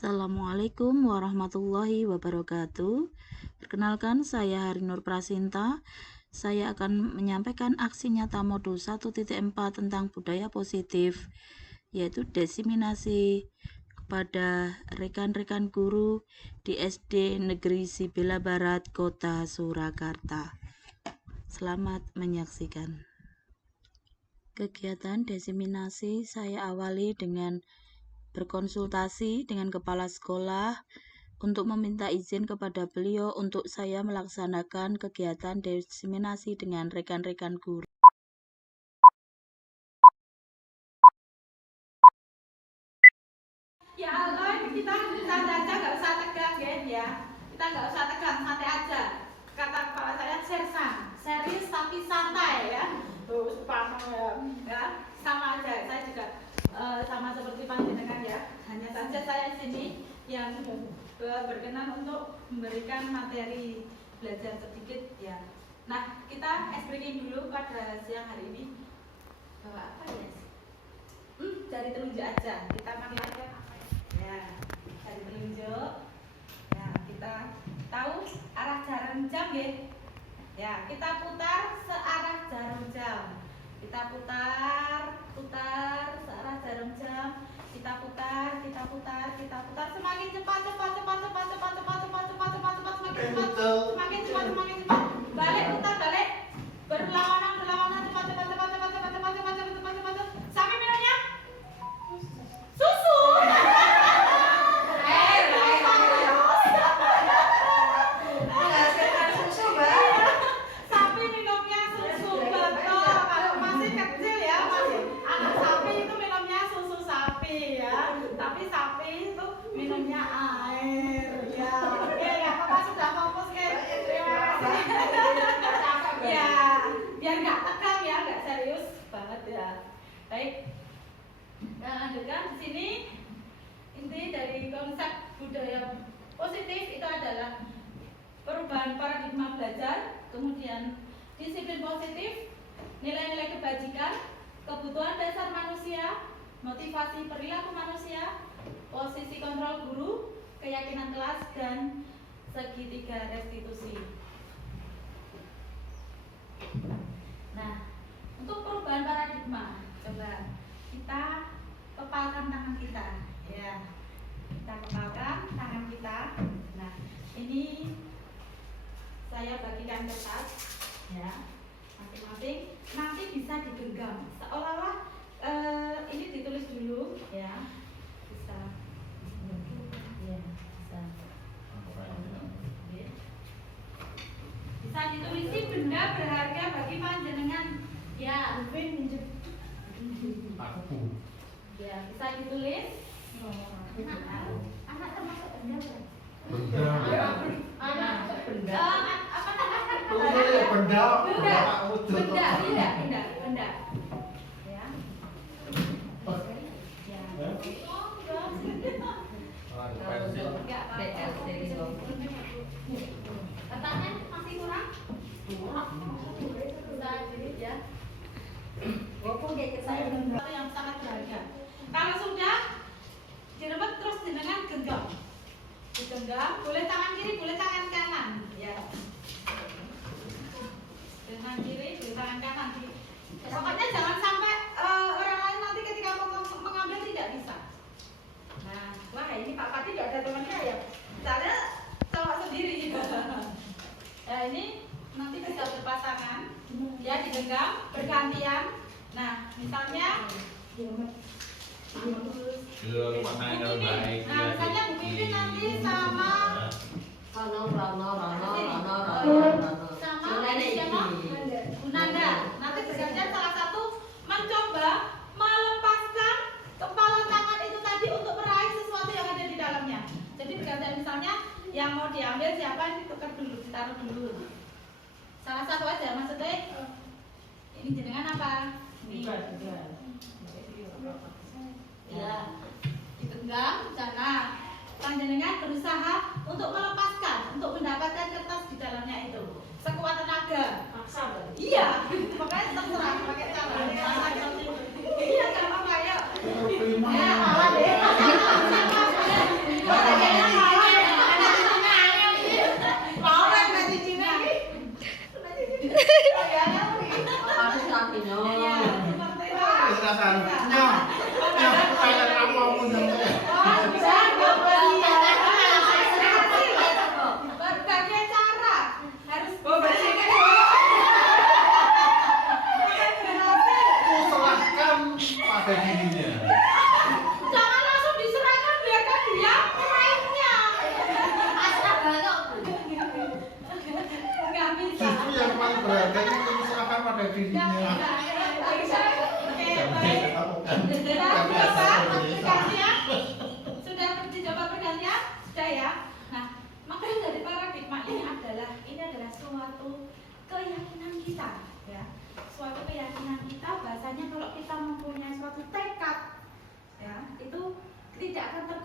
Assalamualaikum warahmatullahi wabarakatuh. Perkenalkan, saya Harinur Prasinta. Saya akan menyampaikan aksi nyata modul 1.4 tentang budaya positif, yaitu diseminasi kepada rekan-rekan guru di SD Negeri Sibila Barat, Kota Surakarta. Selamat menyaksikan. Kegiatan diseminasi saya awali dengan berkonsultasi dengan kepala sekolah untuk meminta izin kepada beliau untuk saya melaksanakan kegiatan diseminasi dengan rekan-rekan guru. Ya Allah, kita santai aja, nggak usah tegang ya. Kita nggak usah tegang, santai aja. Kata kepala saya, sersan, serius tapi santai ya. Terus ya, sama aja. Saya juga sama seperti panjenengan ya. Hanya saja saya sini yang berkenan untuk memberikan materi belajar sedikit ya. Nah, kita ice breaking dulu pada siang hari ini. Bawa apa ya? Dari telunjuk aja. Kita panggil aja. Ya, dari telunjuk. Ya, kita tahu arah jarum jam ya. Ya, kita putar searah jarum jam. Kita putar searah jarum jam. Kita putar. Semakin cepat. Semakin cepat. Balik, putar balik. Berlawanan. Cepat. Sampai minumnya. Susu. Sapi minumnya susu, betul. Kalau masih kecil ya, anak sapi itu minumnya susu sapi ya. Tapi sapi itu minumnya air ya. Oke, ya Papa sudah fokus ke. Ya, biar nggak tegang ya, nggak serius banget ya. Baik. Nah, lanjutkan di sini. Inti dari konsep budaya positif itu adalah perubahan paradigma belajar, kemudian disiplin positif, nilai-nilai kebajikan, kebutuhan dasar manusia, motivasi perilaku manusia, posisi kontrol guru, keyakinan kelas, dan segitiga restitusi. Nah, untuk perubahan paradigma, coba kita kepalkan tangan kita, ya. Kita kepalkan tangan kita. Nah, ini saya bagikan kertas, ya, masing-masing. Nanti bisa digenggam, seolah-olah ini ditulis dulu, ya. Bisa, ya, bisa. Bisa ditulisi benda berharga bagi panjenengan, ya. Ya, bisa ditulis. Anak termasuk benda kan? Benda. Ya. Katanya masih kurang? Bisa dilihat ya. Yang sangat berharga. Kalau sudah direbut terus dengan genggam. Digenggam, boleh tangan kiri, boleh tangan kanan, ya. Dengan kiri, boleh tangan kanan. Pokoknya jangan sampai orang lain nanti ketika mengambil tidak bisa. Nah, wah ini Pak Pati tidak ada temannya ya. Misalnya cowok sendiri. Nah, ini nanti bisa berpasangan, ya, digenggam bergantian. Nah, misalnya misalnya Bu Pipi nanti sama siapa? Bu Nanda. Nanti bergantian salah satu mencoba melepaskan kepala tangan itu tadi untuk meraih sesuatu yang ada di dalamnya. Jadi bergantian, misalnya yang mau diambil siapa, ditukar dulu, ditaruh dulu. Salah satu aja, maksudnya ini jenengan apa? Ya, digenggam, sana. Panjenengan berusaha untuk melepaskan, untuk mendapatkan kertas di dalamnya itu sekuat tenaga. Maksa. Iya, makanya terserah pakai cara. Iya, nggak apa-apa ya. Ya,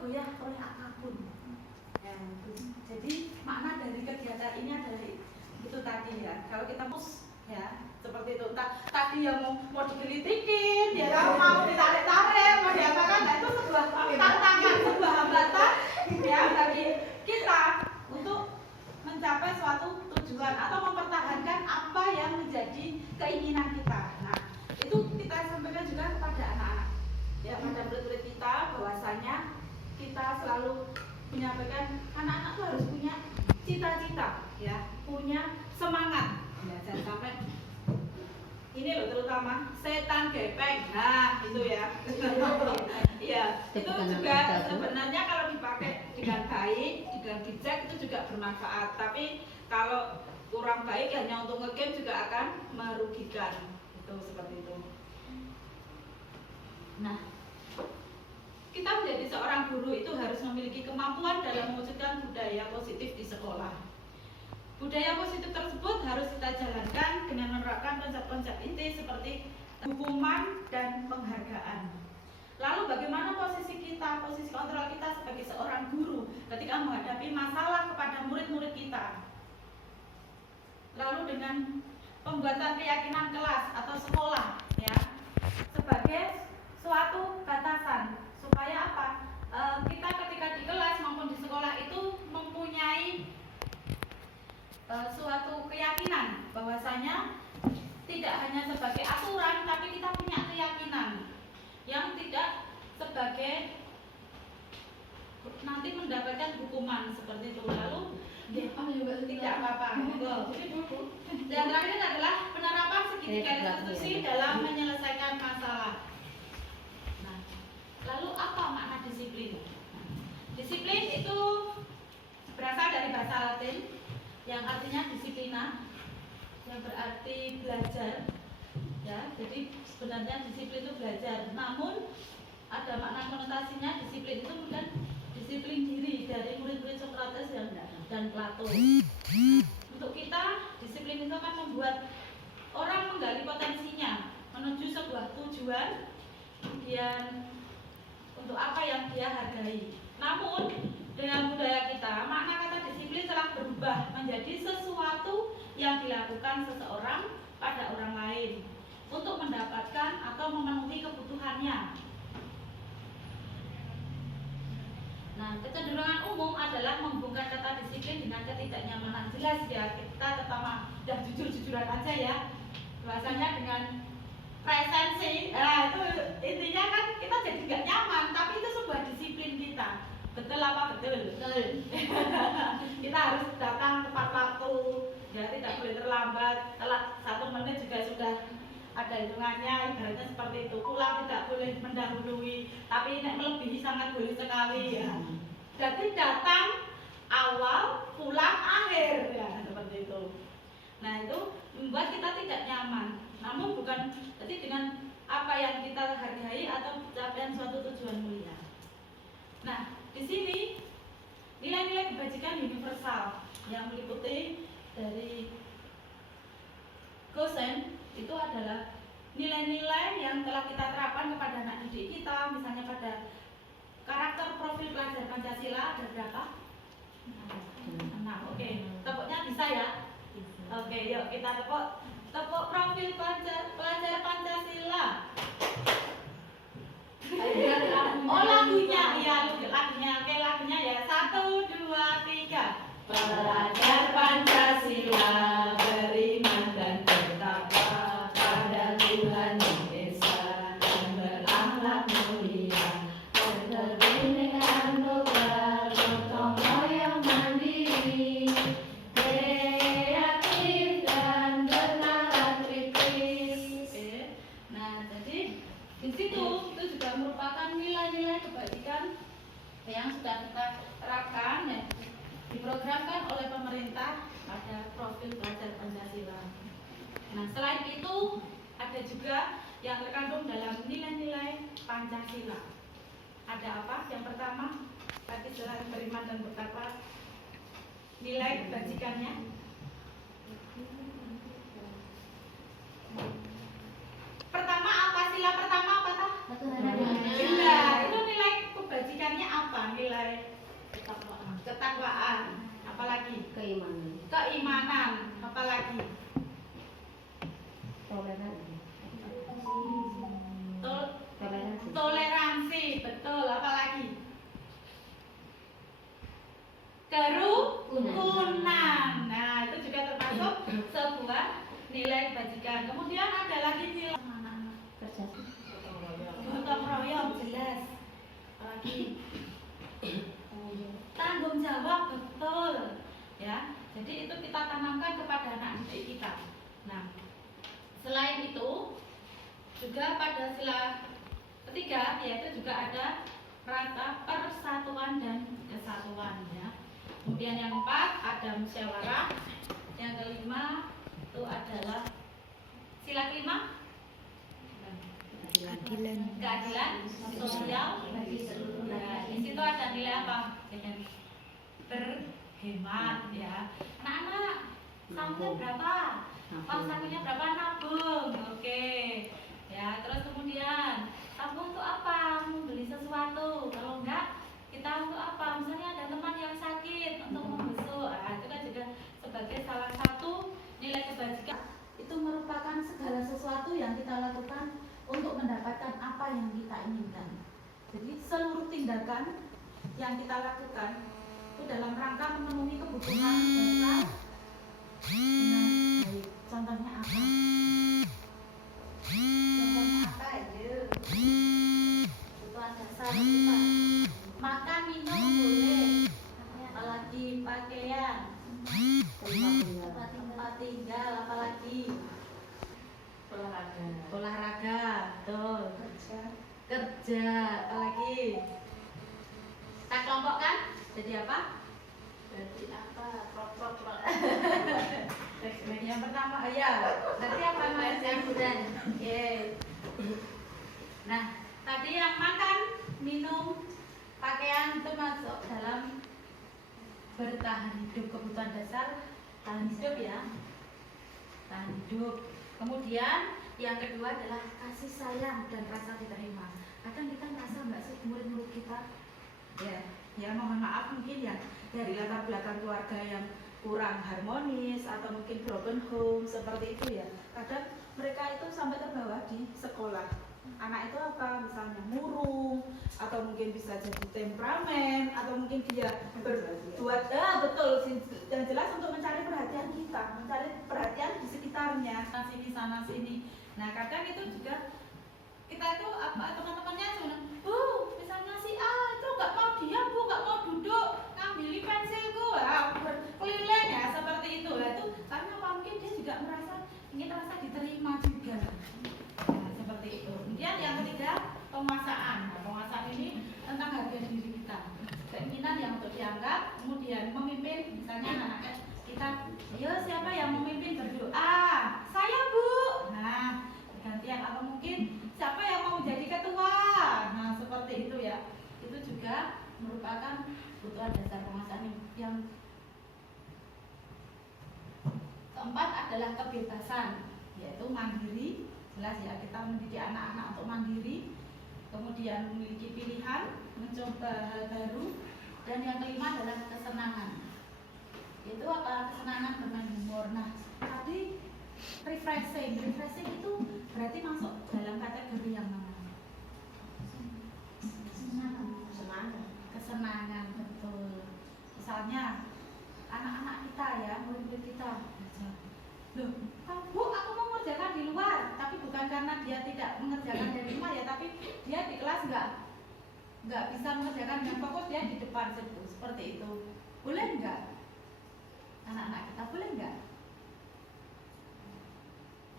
tergoyah oleh apapun. Ya, jadi makna dari kegiatan ini adalah itu tadi ya. Kalau kita push ya seperti itu. Tadi yang mau digelitikin, ya mau ditarik-tarik, mau diapakan, nah itu sebuah tantangan, sebuah hambatan ya bagi kita untuk mencapai suatu tujuan atau mempertahankan apa yang menjadi keinginan kita. Nah, itu kita sampaikan juga kepada anak-anak ya, pada murid-murid kita bahwasanya kita selalu menyampaikan anak-anak itu harus punya cita-cita ya, punya semangat ya, jangan sampai ini loh terutama setan gepeng, nah itu ya. Iya, itu juga sebenarnya kalau dipakai dengan baik, dengan bijak itu juga bermanfaat. Tapi kalau kurang baik hanya untuk nge-game juga akan merugikan. Itu seperti itu. Nah, kita menjadi seorang guru itu harus memiliki kemampuan dalam mewujudkan budaya positif di sekolah. Budaya positif tersebut harus kita jalankan dengan menerapkan konsep-konsep inti seperti hukuman dan penghargaan. Lalu bagaimana posisi kita, posisi kontrol kita sebagai seorang guru ketika menghadapi masalah kepada murid-murid kita. Lalu dengan pembuatan keyakinan kelas atau sekolah ya sebagai suatu batasan supaya apa? Kita ketika di kelas maupun di sekolah itu mempunyai suatu keyakinan bahwasanya tidak hanya sebagai aturan, tapi kita punya keyakinan yang tidak sebagai nanti mendapatkan hukuman seperti itu. Lalu tidak apa-apa. Dan terakhir adalah penerapan segitiga restitusi dalam menyelesaikan masalah. Nah, lalu apa makna disiplin? Disiplin itu berasal dari bahasa Latin yang artinya disiplina, yang berarti belajar ya. Jadi sebenarnya disiplin itu belajar, namun ada makna konotasinya. Disiplin itu bukan disiplin diri dari murid-murid Sokrates dan Plato. Untuk kita disiplin itu akan membuat orang menggali potensinya menuju sebuah tujuan kemudian untuk apa yang dia hargai. Namun dengan budaya kita, makna kata disiplin telah berubah menjadi sesuatu yang dilakukan seseorang pada orang lain untuk mendapatkan atau memenuhi kebutuhannya. Nah, kecenderungan umum adalah menghubungkan kata disiplin dengan ketidaknyamanan. Jelas ya, kita terutama udah jujur-jujuran aja ya. Bahasanya dengan presensi, nah itu intinya kan kita jadi nggak nyaman, tapi itu sebuah disiplin kita. Betul apa betul? Betul. Kita harus datang tepat waktu, ya tidak boleh terlambat. Telat 1 menit juga sudah ada hitungannya, ibaratnya seperti itu. Pulang tidak boleh mendahului, tapi nek melebihi sangat boleh sekali ya. Jadi datang awal, pulang akhir ya, seperti itu. Nah itu membuat kita tidak nyaman. Namun bukan jadi dengan apa yang kita hargai atau pencapaian suatu tujuan mulia. Nah, di sini nilai-nilai kebajikan universal yang meliputi dari Gosen itu adalah nilai-nilai yang telah kita terapkan kepada anak didik kita, misalnya pada karakter profil pelajar Pancasila ada berapa? 6. Oke, tepuknya bisa ya? Oke, yuk kita tepuk profil pelajar Pancasila. Oh lagunya, iya lagunya. Oke lagunya ya 1, 2, 3. Pelajar Pancasila beriman dan bertakwa pada Tuhan Yang Esa dan berakhlak mulia, berkebinekaan global, gotong royong mandiri, kreatif dan bernalar kritis. Nah jadi di situ itu juga merupakan nilai-nilai kebajikan yang sudah kita terapkan ya, diprogramkan oleh pemerintah pada profil pelajar Pancasila. Nah selain itu ada juga yang terkandung dalam nilai-nilai Pancasila. Ada apa? Yang pertama tadi selain beriman dan bertakwa, nilai kebajikannya pertama apa? Sila pertama apa tah? Iya, itu nilai kebajikannya apa? nilai ketakwaan, apalagi Keimanan. apalagi Toleransi. toleransi, betul, apalagi kerukunan. Nah, itu juga termasuk sebuah nilai kebajikan. Kemudian ada lagi nilai gotong royong, jelas. Apalagi tanggung jawab, betul, ya. Jadi itu kita tanamkan kepada anak didik kita. Nah, selain itu juga pada sila ketiga yaitu juga ada rasa persatuan dan kesatuan, ya. Kemudian yang keempat ada musyawarah. Yang kelima itu adalah sila kelima keadilan sosial. Nah, di situ ada nilai apa? Dengan berhemat, ya. Anak-anak, sampai berapa? Uang sakunya berapa? Nabung. Oke. Ya, terus kemudian tabung untuk apa? Membeli sesuatu. Kalau enggak, kita untuk apa? Misalnya ada teman yang sakit untuk membesuk. Nah, itu kan juga sebagai salah satu nilai kebajikan. Itu merupakan segala sesuatu yang kita lakukan untuk mendapatkan apa yang kita inginkan. Jadi seluruh tindakan yang kita lakukan itu dalam rangka memenuhi kebutuhan dasar dengan baik. Contohnya apa? Contohnya apa ya? Kebutuhan dasar kita. Makan, minum boleh. Apalagi pakaian, tempat tinggal, apalagi olahraga, betul. Kerja, apalagi kita kelompokkan jadi apa? Yang pertama, ya. Berarti apa mas? Nah, tadi yang makan, minum, pakaian itu masuk dalam bertahan hidup, kebutuhan dasar tahan hidup, ya. Tahan hidup. Kemudian yang kedua adalah kasih sayang dan rasa diterima. Kadang kita merasa nggak sih murid-murid kita, ya mohon maaf mungkin ya dari latar belakang keluarga yang kurang harmonis atau mungkin broken home seperti itu, ya. Kadang mereka itu sampai terbawa di sekolah. Anak itu apa? Misalnya murung, atau mungkin bisa jadi temperamen, atau mungkin dia berbuat betul, yang jelas untuk mencari perhatian kita, mencari perhatian di sekitarnya, sini sana sini. Nah, kadang itu juga kita itu apa, teman-temannya cuma, Bu, misalnya si A itu nggak mau diam, Bu, nggak mau duduk, ngambil pensilku, keliling, ya seperti itu. Nah, itu karena apa? Mungkin dia juga ingin merasa diterima juga. Nah, seperti itu. Kemudian yang ketiga, penguasaan. Nah, penguasaan ini tentang harga diri kita, keinginan yang untuk dianggap, kemudian memimpin. Misalnya anak-anak kita, ayo siapa yang memimpin berdoa? Saya, Bu. Nah, gantian. Atau mungkin siapa yang mau jadi ketua? Nah, seperti itu, ya. Itu juga merupakan kebutuhan dasar penguasaan. Yang keempat adalah kebebasan, yaitu mandiri. Jelas, ya, kita mendidik anak-anak untuk mandiri, kemudian memiliki pilihan, mencoba hal baru, dan yang kelima adalah kesenangan. Itu apa? Kesenangan bermain humor. Nah, tadi refreshing itu berarti masuk dalam kategori yang mana? Kesenangan, betul. Misalnya anak-anak kita, ya, murid-murid kita, loh, Bu, aku mau mengerjakan di luar, tapi bukan karena dia tidak mengerjakan dari rumah, ya, tapi dia di kelas nggak bisa mengerjakan dengan fokus, dia di depan seperti itu. Boleh nggak? Anak-anak kita boleh nggak?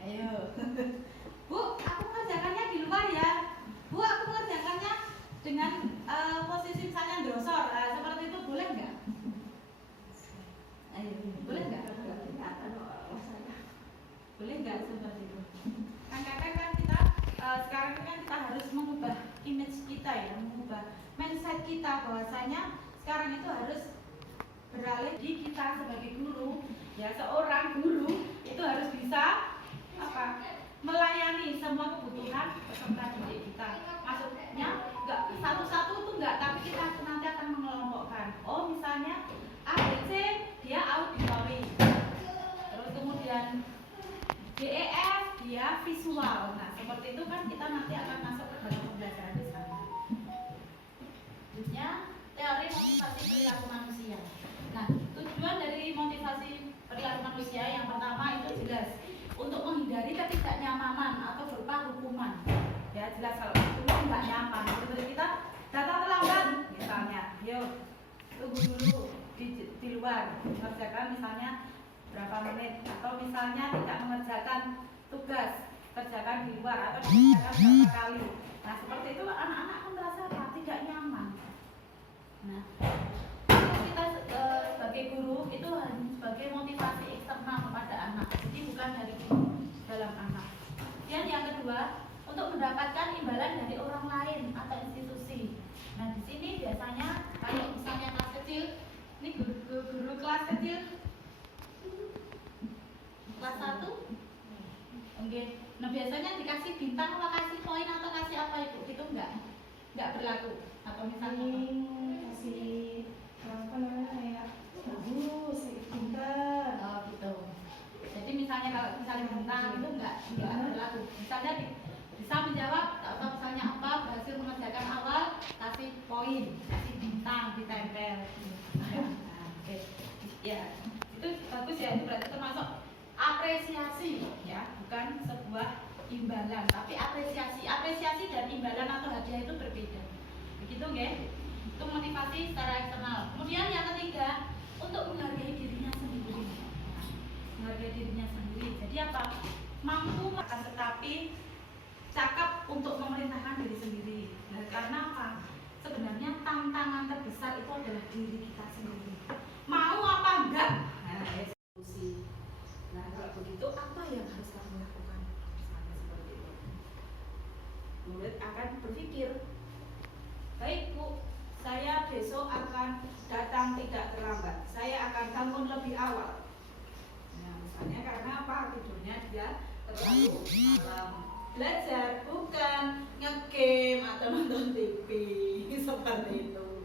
Ayo, Bu, aku mengerjakannya di luar, ya. Bu, aku mengerjakannya dengan posisi misalnya ndosor, seperti itu, boleh nggak? Ayo, boleh nggak? Boleh nggak seperti itu? Kadang-kadang kan kita sekarang kan kita harus mengubah image kita, ya, mengubah mindset kita bahwasanya sekarang itu harus beralih di kita sebagai guru, ya. Seorang guru itu harus bisa apa? Melayani semua kebutuhan peserta didik kita. Maksudnya nggak satu-satu itu enggak, tapi kita nanti akan mengelompokkan. Oh misalnya ABC dia auditory, terus kemudian DEF dia visual. Nah seperti itu kan kita nanti akan masuk ke dalam pembelajaran di sana. Selanjutnya teori motivasi perilaku manusia. Nah tujuan dari motivasi perilaku manusia yang pertama itu jelas untuk menghindari ketidaknyamanan atau berupa hukuman. Ya jelas kalau itu nggak nyaman. Seperti kita datang terlambat misalnya, yuk tunggu dulu di luar mengerjakan misalnya berapa menit, atau misalnya tidak mengerjakan tugas, kerjakan di luar atau dikerjakan berapa kali. Nah seperti itu anak-anak akan merasa apa? Tidak nyaman. Nah kita sebagai guru itu hanya sebagai motivasi eksternal kepada anak, jadi bukan dari guru dalam anak. Dan yang kedua, untuk mendapatkan imbalan dari orang lain atau institusi. Nah di sini biasanya kalau misalnya kelas kecil, ini guru kelas kecil kelas 1, oke. Nah biasanya dikasih bintang atau kasih poin atau kasih apa ibu? Itu enggak berlaku. Atau misalnya kasih apa namanya kayak bagus, pintar. oh gitu. Jadi misalnya kalau misalnya bintang itu enggak berlaku. Misalnya bisa menjawab atau misalnya apa, berhasil mengerjakan awal, kasih poin, kasih bintang, ditempel. Nah, oke. Ya itu bagus ya, itu berarti termasuk apresiasi ya, bukan sebuah imbalan, tapi apresiasi dan imbalan atau hadiah itu berbeda, begitu nggih? Itu motivasi secara eksternal. Kemudian yang ketiga, untuk menghargai dirinya sendiri. Menghargai dirinya sendiri, jadi apa? Mampu akan tetapi cakap untuk memerintahkan diri sendiri. Nah, karena apa? Sebenarnya tantangan terbesar itu adalah diri kita sendiri. Mau apa enggak? Nah, eksekusi. Nah, kalau begitu apa yang harus kamu lakukan? Misalnya seperti itu. Murid akan berpikir, baik Bu, saya besok akan datang tidak terlambat. Saya akan bangun lebih awal. Nah, misalnya karena apa? Tidurnya dia terlalu malam. Belajar bukan ngegame atau nonton TV seperti itu.